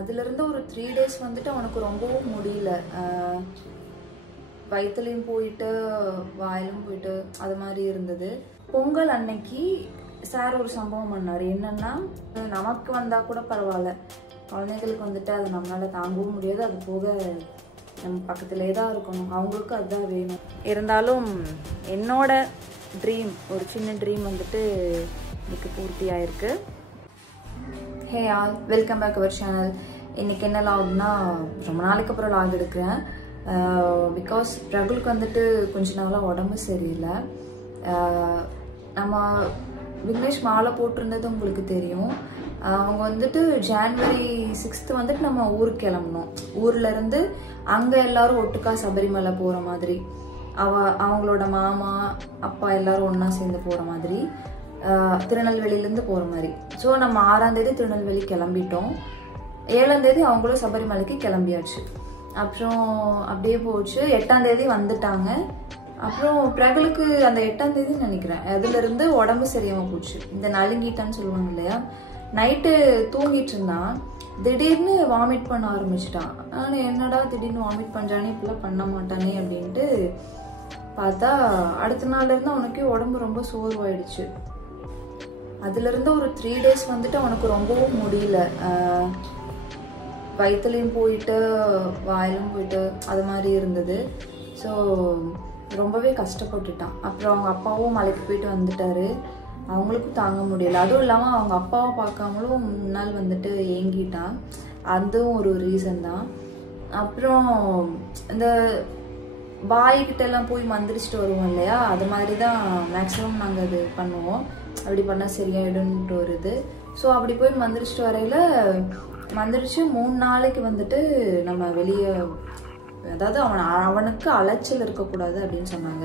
அதிலிருந்து ஒரு 3 டேஸ் வந்துட்டு அவனுக்கு ரொம்பவும் முடியல. வயிற்றுலையும் போயிட்டு வாயிலும் போயிட்டு அது மாதிரி இருந்தது. பொங்கல் அன்னைக்கு சார் ஒரு சம்பவம் பண்ணார். என்னன்னா, நமக்கு வந்தால் கூட பரவாயில்ல, குழந்தைங்களுக்கு வந்துட்டு அது நம்மளால் தாங்கவும் முடியாது. அது போக நம்ம பக்கத்துலேயே தான் இருக்கணும், அவங்களுக்கு அதுதான் வேணும். இருந்தாலும் என்னோட ட்ரீம், ஒரு சின்ன ட்ரீம் வந்துட்டு இன்னைக்கு பூர்த்தி ஆயிருக்கு. Hey all, welcome back our channel. இன்றைக்கி என்ன லாக்னா, ரொம்ப நாளைக்கு அப்புறம் லாக் எடுக்கிறேன். பிகாஸ் பிரகுலுக்கு வந்துட்டு கொஞ்ச நாளாக உடம்பு சரியில்லை. நம்ம விக்னேஷ் மாலை போட்டிருந்தது உங்களுக்கு தெரியும். அவங்க வந்துட்டு ஜான்வரி 6 வந்துட்டு நம்ம ஊருக்கு கிளம்பணும். ஊர்லேருந்து அங்கே எல்லாரும் ஒட்டுக்கா சபரிமலை போகிற மாதிரி, அவங்களோட மாமா அப்பா எல்லாரும் ஒன்றா சேர்ந்து போகிற மாதிரி, திருநெல்வேலியிலேருந்து போகிற மாதிரி. ஸோ நம்ம 6ஆம் தேதி திருநெல்வேலி கிளம்பிட்டோம். 7ஆம் தேதி அவங்களும் சபரிமலைக்கு கிளம்பியாச்சு. அப்புறம் அப்படியே போச்சு. 8ஆம் தேதி வந்துட்டாங்க. அப்புறம் பிரகுலுக்கு அந்த 8ஆம் தேதி நினைக்கிறேன், அதுலேருந்து உடம்பு சரியாமல் போச்சு. இந்த நலுங்கிட்டான்னு சொல்லுவாங்க இல்லையா, நைட்டு தூங்கிட்டு இருந்தான், திடீர்னு வாமிட் பண்ண ஆரம்பிச்சிட்டான். நான் என்னடா திடீர்னு வாமிட் பண்ணுறானே, இப்படிலாம் பண்ண மாட்டானே அப்படின்ட்டு பார்த்தா அடுத்த நாள்லேருந்து அவனுக்கு உடம்பு ரொம்ப சோர்வாயிடுச்சு. அதுலேருந்து ஒரு 3 டேஸ் வந்துட்டு அவனுக்கு ரொம்பவும் முடியல. வயிற்றுலையும் போயிட்டு வாயிலும் போயிட்டு அது மாதிரி இருந்தது. ஸோ ரொம்பவே கஷ்டப்பட்டுட்டான். அப்புறம் அவங்க அப்பாவும் மலைக்கு போயிட்டு வந்துட்டாரு. அவங்களுக்கும் தாங்க முடியல. அதுவும் இல்லாமல் அவங்க அப்பாவை பார்க்காமலும் 3 நாள் வந்துட்டு ஏங்கிட்டான். அதுவும் ஒரு ரீசன் தான். அப்புறம் இந்த பாய்கிட்ட எல்லாம் போய் மந்திரிச்சிட்டு வருவோம் இல்லையா, அது மாதிரி தான் மேக்ஸிமம் நாங்கள் அது பண்ணுவோம். அப்படி பண்ணால் சரியாயிடும்ன்ட்டு வருது. ஸோ அப்படி போய் மந்திரிச்சிட்டு வரையில் மந்திரிச்சு 3 நாளைக்கு வந்துட்டு நம்ம வெளியே, அதாவது அவனுக்கு அலைச்சல் இருக்கக்கூடாது அப்படின்னு சொன்னாங்க.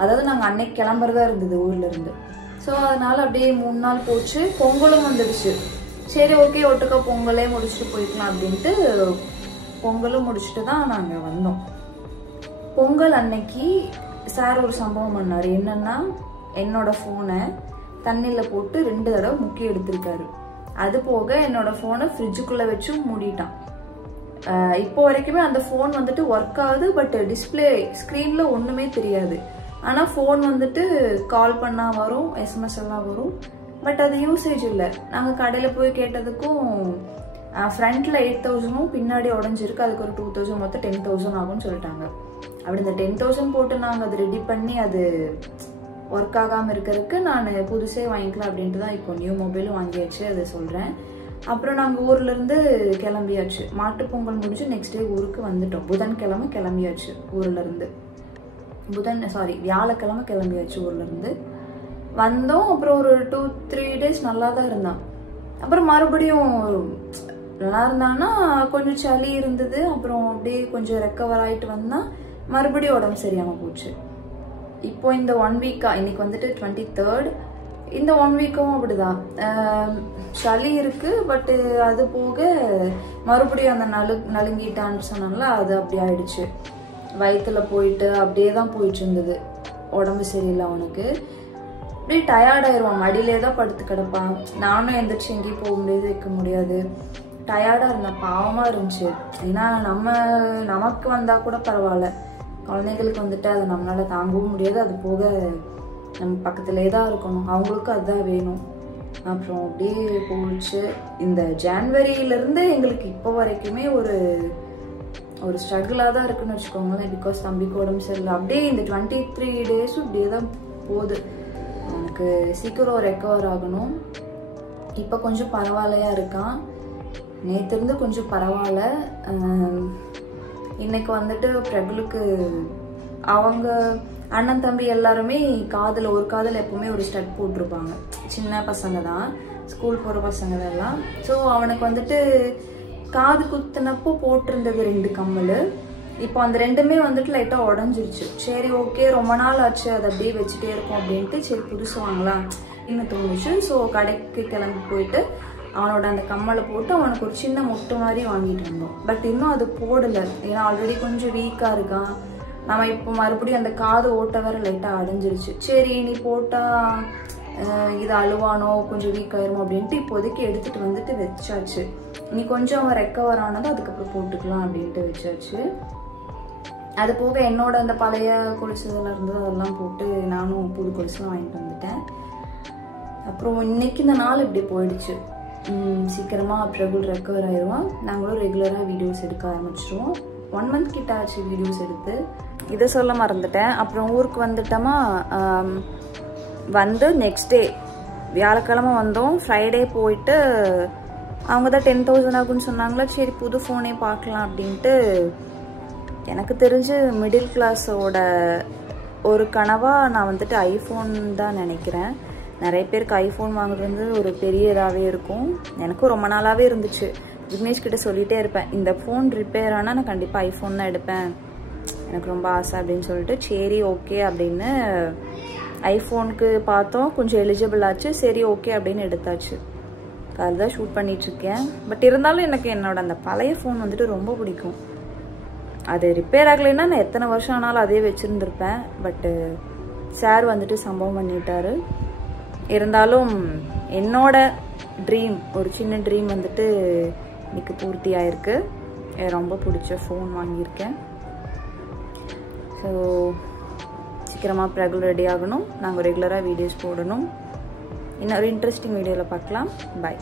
அதாவது நாங்கள் அன்னைக்கு கிளம்புறதா இருந்தது ஊர்லேருந்து. ஸோ அதனால் அப்படியே 3 நாள் போச்சு. பொங்கலும் வந்துடுச்சு. சரி ஓகே, ஒட்டுக்கா பொங்கலே முடிச்சுட்டு போய்க்கலாம் அப்படின்ட்டு பொங்கலும் முடிச்சுட்டு தான் நாங்கள் வந்தோம். பொங்கல் அன்னைக்கு சார் ஒரு சம்பவம் பண்ணார். என்னன்னா, என்னோட ஃபோனை தண்ணியில் போட்டு 2 தடவை முக்கி எடுத்திருக்காரு. அது போக என்னோட ஃபோனை ஃப்ரிட்ஜுக்குள்ளே வச்சு மூடிட்டான். இப்போ வரைக்குமே அந்த ஃபோன் வந்துட்டு ஒர்க் ஆகுது. பட் டிஸ்பிளே ஸ்க்ரீனில் ஒன்றுமே தெரியாது. ஆனால் ஃபோன் வந்துட்டு கால் பண்ணால் வரும், எஸ்எம்எஸ் எல்லாம் வரும். பட் அது யூசேஜ் இல்லை. நாங்கள் கடையில் போய் கேட்டதுக்கும் ஃப்ரண்ட்டில் 8,000 பின்னாடி உடஞ்சிருக்கு, அதுக்கு ஒரு 2,000, மொத்தம் 10,000 ஆகும்னு சொல்லிட்டாங்க. அப்படி இந்த 10,000 போட்டு நாங்கள் அதை ரெடி பண்ணி அது ஒர்க் ஆகாமல் இருக்கிறதுக்கு நான் புதுசே வாங்கிக்கலாம் அப்படின்ட்டு தான் இப்போ நியூ மொபைலும் வாங்கியாச்சு, அதை சொல்கிறேன். அப்புறம் நாங்கள் ஊர்லேருந்து கிளம்பியாச்சு. மாட்டுப்பொங்கல் முடிஞ்சு நெக்ஸ்ட் டே ஊருக்கு வந்துட்டோம். புதன்கிழமை கிளம்பியாச்சு ஊர்லேருந்து. வியாழக்கிழமை கிளம்பியாச்சு ஊர்லேருந்து வந்தோம். அப்புறம் ஒரு 2-3 டேஸ் நல்லா தான் இருந்தான். அப்புறம் மறுபடியும் நல்லா இருந்தான்னா கொஞ்சம் சளி இருந்தது. அப்புறம் அப்படியே கொஞ்சம் ரெக்கவர் ஆகிட்டு வந்தால் மறுபடியும் உடம்பு சரியாமல் போச்சு. இப்போ இந்த 1 வீக்கா, இன்னைக்கு வந்துட்டு 23rd, இந்த 1 வீக்கும் அப்படிதான். சளி இருக்கு. பட்டு அது போக மறுபடியும் அந்த நலுங்கிட்டான்னு சொன்னால அது அப்படி ஆயிடுச்சு. வயிற்றுல போயிட்டு அப்படியே தான் போயிட்டு இருந்தது. உடம்பு சரியில்லை அவனுக்கு. அப்படியே டயர்டாயிருவான். மடியிலே தான் படுத்து கிடப்பான். நானும் எந்திரிச்சு எங்கேயும் போக முடியாது, வைக்க முடியாது. டயர்டாக இருந்தேன். பாவமாக இருந்துச்சு. ஏன்னா நமக்கு வந்தால் கூட பரவாயில்ல, குழந்தைங்களுக்கு வந்துட்டு அது நம்மளால் தாங்கவும் முடியாது. அது போக நம்ம பக்கத்துலேயே தான் இருக்கணும், அவங்களுக்கும் அதுதான் வேணும். அப்புறம் அப்படியே போச்சு. இந்த ஜான்வரியிலேருந்து எங்களுக்கு இப்போ வரைக்குமே ஒரு ஸ்ட்ரகிளாக தான் இருக்குன்னு வச்சுக்கோங்களேன். பிகாஸ் தம்பிக்கு உடம்பு சரியில்லை. அப்படியே இந்த 23 டேஸும் இப்படியே தான் போகுது. எனக்கு சீக்கிரம் ரெக்கவர் ஆகணும். இப்போ கொஞ்சம் பரவாயில்லையா இருக்கான். நேற்றுருந்து கொஞ்சம் பரவாயில்ல. இன்னைக்கு வந்துட்டு பிரகுலுக்கு அவங்க அண்ணன் தம்பி எல்லாருமே ஒரு காதில் எப்பவுமே ஒரு ஸ்டட் போட்டிருப்பாங்க. சின்ன பசங்க தான், ஸ்கூல் போகிற பசங்க எல்லாம். ஸோ அவனுக்கு வந்துட்டு காது குத்துனப்போ போட்டிருந்தது 2 கம்மல். இப்போ அந்த 2மே வந்துட்டு லைட்டாக உடஞ்சிருச்சு. சரி ஓகே, ரொம்ப நாள் ஆச்சு, அதை அப்படியே வச்சுட்டே இருக்கோம் அப்படின்ட்டு சரி புதுசு வாங்கலாம் இன்னும் தோணுச்சு. ஸோ கடைக்கு கிளம்பி போயிட்டு அவனோட அந்த கம்மலை போட்டு அவனுக்கு ஒரு சின்ன முட்டை மாதிரி வாங்கிட்டு வந்தோம். பட் இன்னும் அது போடலை. ஏன்னா ஆல்ரெடி கொஞ்சம் வீக்காக இருக்கான். நம்ம இப்போ மறுபடியும் அந்த காது ஓட்ட வேற லைட்டாக அடைஞ்சிருச்சு. சரி நீ போட்டால் இது அழுவானோ கொஞ்சம் வீக் ஆயிருமோ அப்படின்ட்டு இப்போதைக்கு எடுத்துகிட்டு வந்துட்டு வச்சாச்சு. நீ கொஞ்சம் ரெக்கவர் ஆனதும் அதுக்கப்புறம் போட்டுக்கலாம் அப்படின்ட்டு வச்சாச்சு. அது போக என்னோட அந்த பழைய கொலுசுல இருந்தது அதெல்லாம் போட்டு நானும் புது கொலுசுலாம் வாங்கிட்டு வந்துட்டேன். அப்புறம் இன்னைக்கு இந்த நாள் இப்படி போயிடுச்சு. சீக்கிரமாக பிரபுல் ரெக்கவர் ஆயிடுவான். நாங்களும் ரெகுலராக வீடியோஸ் எடுக்க ஆரம்பிச்சிடுவோம். 1 month கிட்ட ஆச்சு வீடியோஸ் எடுத்து. இதை சொல்ல மறந்துட்டேன். அப்புறம் ஊருக்கு வந்துட்டோமா, வந்து நெக்ஸ்ட் டே வியாழக்கிழமை வந்தோம். ஃப்ரைடே போயிட்டு அவங்க தான் 10,000 ஆகுன்னு சொன்னாங்களா, சரி புது ஃபோனே பார்க்கலாம் அப்படின்ட்டு. எனக்கு தெரிஞ்சு மிடில் கிளாஸோட ஒரு கனவாக நான் வந்துட்டு ஐஃபோன் தான் நினைக்கிறேன். நிறைய பேருக்கு ஐஃபோன் வாங்குறது வந்து ஒரு பெரிய இதாகவே இருக்கும். எனக்கும் ரொம்ப நாளாகவே இருந்துச்சு. விக்னேஷ் கிட்ட சொல்லிகிட்டே இருப்பேன், இந்த ஃபோன் ரிப்பேர் ஆனால் நான் கண்டிப்பாக ஐஃபோன் தான் எடுப்பேன், எனக்கு ரொம்ப ஆசை அப்படின்னு சொல்லிட்டு. சரி ஓகே அப்படின்னு ஐஃபோனுக்கு பார்த்தோம், கொஞ்சம் எலிஜிபிள் ஆச்சு. சரி ஓகே அப்படின்னு எடுத்தாச்சு. அதுதான் ஷூட் பண்ணிகிட்ருக்கேன். பட் இருந்தாலும் எனக்கு என்னோட அந்த பழைய ஃபோன் வந்துட்டு ரொம்ப பிடிக்கும். அது ரிப்பேர் ஆகலைன்னா நான் எத்தனை வருஷம் ஆனாலும் அதே வச்சுருந்துருப்பேன். பட்டு சார் வந்துட்டு சம்பவம் பண்ணிட்டாரு. இருந்தாலும் என்னோட ட்ரீம், ஒரு சின்ன ட்ரீம் வந்துட்டு இன்னைக்கு பூர்த்தி ஆயிருக்கு. ரொம்ப பிடிச்ச ஃபோன் வாங்கியிருக்கேன். ஸோ சீக்கிரமாக பிரகுல் ரெடி ஆகணும். நாங்கள் ரெகுலராக வீடியோஸ் போடணும். இன்னொரு இன்ட்ரெஸ்டிங் வீடியோவில் பார்க்கலாம். பாய்.